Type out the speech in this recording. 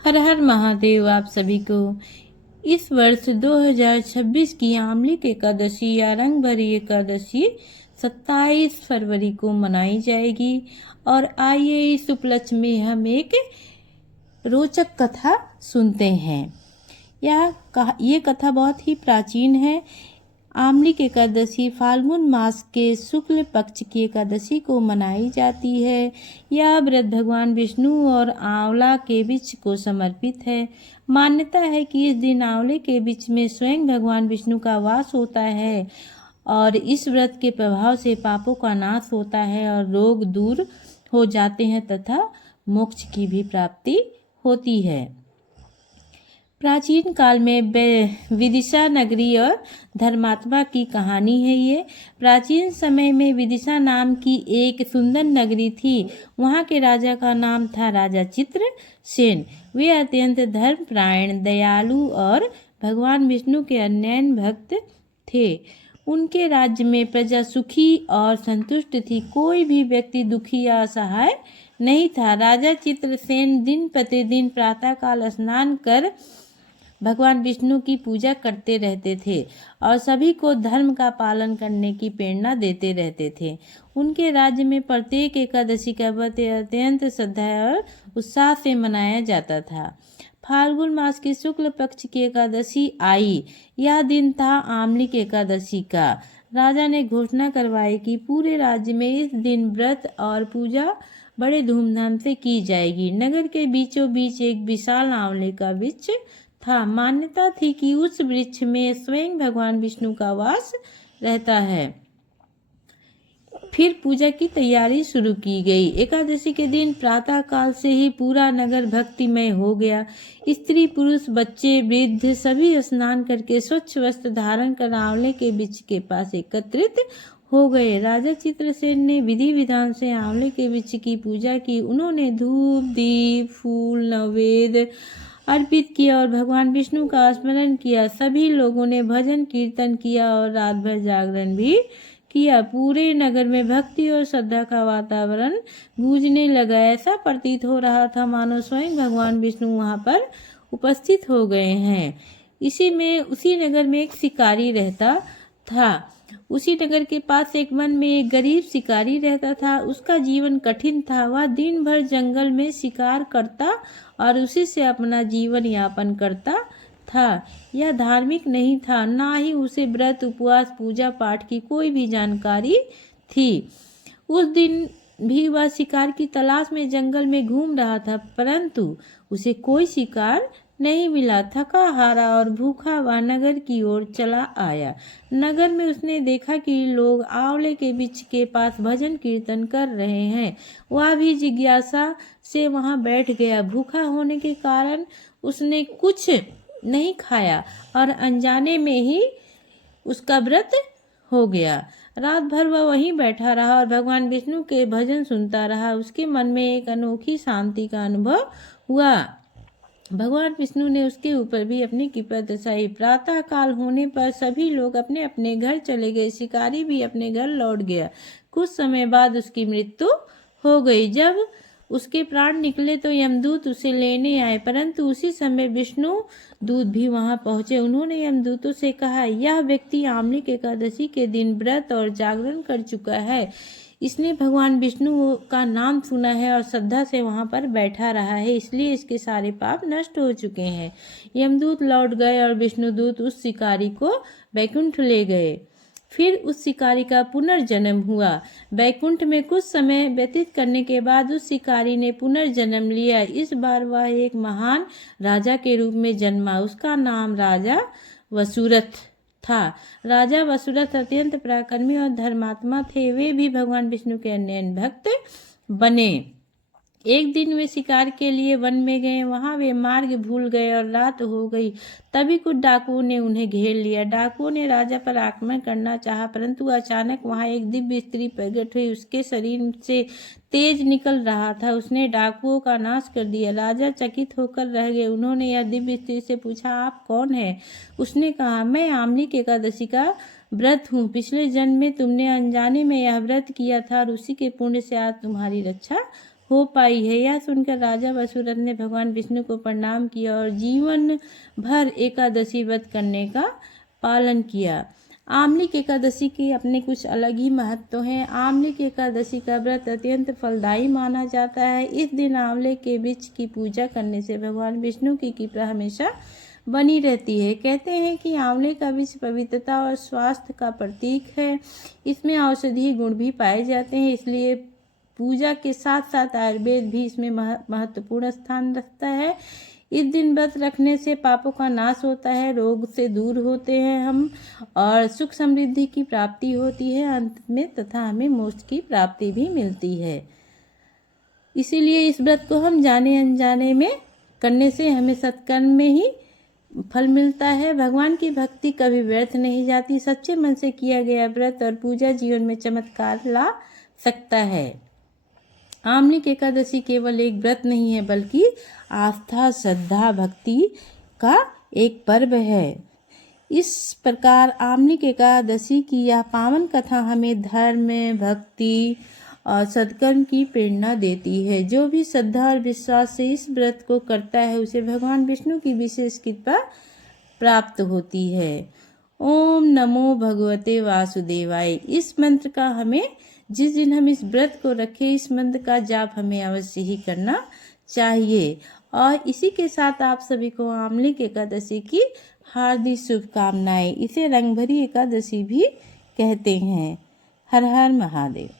हर हर महादेव। आप सभी को इस वर्ष 2026 की आमलिक एकादशी या रंग भरी एकादशी 27 फरवरी को मनाई जाएगी। और आइए इस उपलक्ष्य में हम एक रोचक कथा सुनते हैं। ये कथा बहुत ही प्राचीन है। आमलिक एकादशी फाल्गुन मास के शुक्ल पक्ष की एकादशी को मनाई जाती है। यह व्रत भगवान विष्णु और आंवला के वृक्ष को समर्पित है। मान्यता है कि इस दिन आंवले के वृक्ष में स्वयं भगवान विष्णु का वास होता है और इस व्रत के प्रभाव से पापों का नाश होता है और रोग दूर हो जाते हैं तथा मोक्ष की भी प्राप्ति होती है। प्राचीन काल में विदिशा नगरी और धर्मात्मा की कहानी है। ये प्राचीन समय में विदिशा नाम की एक सुंदर नगरी थी। वहाँ के राजा का नाम था राजा चित्रसेन। वे अत्यंत धर्मपरायण, दयालु और भगवान विष्णु के अनन्य भक्त थे। उनके राज्य में प्रजा सुखी और संतुष्ट थी। कोई भी व्यक्ति दुखी या असहाय नहीं था। राजा चित्रसेन दिन प्रतिदिन प्रातःकाल स्नान कर भगवान विष्णु की पूजा करते रहते थे और सभी को धर्म का पालन करने की प्रेरणा देते रहते थे। उनके राज्य में प्रत्येक एकादशी का व्रत अत्यंत श्रद्धा और उत्साह से मनाया जाता था। फाल्गुन मास की शुक्ल पक्ष की एकादशी आई। यह दिन था आमलिक एकादशी का। राजा ने घोषणा करवाई कि पूरे राज्य में इस दिन व्रत और पूजा बड़े धूमधाम से की जाएगी। नगर के बीचों बीच एक विशाल आंवले का वृक्ष था। मान्यता थी कि उस वृक्ष में स्वयं भगवान विष्णु का वास रहता है। फिर पूजा की तैयारी शुरू की गई। एकादशी के दिन प्रातः काल से ही पूरा नगर भक्तिमय हो गया। स्त्री, पुरुष, बच्चे, वृद्ध सभी स्नान करके स्वच्छ वस्त्र धारण कर आंवले के वृक्ष के पास एकत्रित हो गए। राजा चित्रसेन ने विधि विधान से आंवले के वृक्ष की पूजा की। उन्होंने धूप, दीप, फूल, नैवेद्य अर्पित किया और भगवान विष्णु का स्मरण किया। सभी लोगों ने भजन कीर्तन किया और रात भर जागरण भी किया। पूरे नगर में भक्ति और श्रद्धा का वातावरण गूंजने लगा। ऐसा प्रतीत हो रहा था मानो स्वयं भगवान विष्णु वहां पर उपस्थित हो गए हैं। उसी नगर में एक शिकारी रहता था। उसी नगर के पास एक वन में एक गरीब शिकारी रहता था। उसका जीवन कठिन था। वह दिन भर जंगल में शिकार करता और उसी से अपना जीवन यापन करता था। यह धार्मिक नहीं था, ना ही उसे व्रत, उपवास, पूजा पाठ की कोई भी जानकारी थी। उस दिन भी वह शिकार की तलाश में जंगल में घूम रहा था, परंतु उसे कोई शिकार नहीं मिला। थका हारा और भूखा वह नगर की ओर चला आया। नगर में उसने देखा कि लोग आंवले के वृक्ष के पास भजन कीर्तन कर रहे हैं। वह भी जिज्ञासा से वहां बैठ गया। भूखा होने के कारण उसने कुछ नहीं खाया और अनजाने में ही उसका व्रत हो गया। रात भर वह वहीं बैठा रहा और भगवान विष्णु के भजन सुनता रहा। उसके मन में एक अनोखी शांति का अनुभव हुआ। भगवान विष्णु ने उसके ऊपर भी अपनी कृपा दर्शाई। प्रातः काल होने पर सभी लोग अपने अपने घर चले गए। शिकारी भी अपने घर लौट गया। कुछ समय बाद उसकी मृत्यु हो गई। जब उसके प्राण निकले तो यमदूत उसे लेने आए, परंतु उसी समय विष्णु दूत भी वहां पहुंचे। उन्होंने यमदूतों से कहा, यह व्यक्ति आमलिक एकादशी के दिन व्रत और जागरण कर चुका है। इसने भगवान विष्णु का नाम सुना है और श्रद्धा से वहां पर बैठा रहा है, इसलिए इसके सारे पाप नष्ट हो चुके हैं। यमदूत लौट गए और विष्णुदूत उस शिकारी को वैकुंठ ले गए। फिर उस शिकारी का पुनर्जन्म हुआ। वैकुंठ में कुछ समय व्यतीत करने के बाद उस शिकारी ने पुनर्जन्म लिया। इस बार वह एक महान राजा के रूप में जन्मा। उसका नाम राजा वसुरथ था। राजा वसुरथ अत्यंत पराक्रमी और धर्मात्मा थे। वे भी भगवान विष्णु के अनन्य भक्त बने। एक दिन वे शिकार के लिए वन में गए। वहां वे मार्ग भूल गए और रात हो गई। तभी कुछ डाकुओं ने उन्हें घेर लिया। डाकुओं ने राजा पर आक्रमण करना चाहा, परंतु अचानक वहां एक दिव्य स्त्री प्रकट हुई। उसके शरीर से तेज निकल रहा था। उसने डाकुओं का नाश कर दिया। राजा चकित होकर रह गए। उन्होंने यह दिव्य स्त्री से पूछा, आप कौन है? उसने कहा, मैं आमलिक एकादशी का व्रत हूँ। पिछले जन्म में तुमने अनजाने में यह व्रत किया था और उसी के पुण्य से आज तुम्हारी रक्षा हो पाई है। यह सुनकर राजा वसुरथ ने भगवान विष्णु को प्रणाम किया और जीवन भर एकादशी व्रत करने का पालन किया। आमलिक एकादशी के अपने कुछ अलग ही महत्व हैं। आमलिक एकादशी का व्रत अत्यंत फलदायी माना जाता है। इस दिन आंवले के वृक्ष की पूजा करने से भगवान विष्णु की कृपा हमेशा बनी रहती है। कहते हैं कि आंवले का वृक्ष पवित्रता और स्वास्थ्य का प्रतीक है। इसमें औषधीय गुण भी पाए जाते हैं, इसलिए पूजा के साथ साथ आयुर्वेद भी इसमें महत्वपूर्ण स्थान रखता है। इस दिन व्रत रखने से पापों का नाश होता है, रोग से दूर होते हैं हम, और सुख समृद्धि की प्राप्ति होती है अंत में, तथा हमें मोक्ष की प्राप्ति भी मिलती है। इसीलिए इस व्रत को हम जाने अनजाने में करने से हमें सत्कर्म में ही फल मिलता है। भगवान की भक्ति कभी व्यर्थ नहीं जाती। सच्चे मन से किया गया व्रत और पूजा जीवन में चमत्कार ला सकता है। आमलिक एकादशी केवल एक व्रत नहीं है, बल्कि आस्था, श्रद्धा, भक्ति का एक पर्व है। इस प्रकार आमलिक एकादशी की यह पावन कथा हमें धर्म, भक्ति और सत्कर्म की प्रेरणा देती है। जो भी श्रद्धा और विश्वास से इस व्रत को करता है, उसे भगवान विष्णु की विशेष कृपा प्राप्त होती है। ओम नमो भगवते वासुदेवाय। इस मंत्र का हमें, जिस दिन हम इस व्रत को रखें, इस मंत्र का जाप हमें अवश्य ही करना चाहिए। और इसी के साथ आप सभी को आमलिक एकादशी की हार्दिक शुभकामनाएं। इसे रंगभरी एकादशी भी कहते हैं। हर हर महादेव।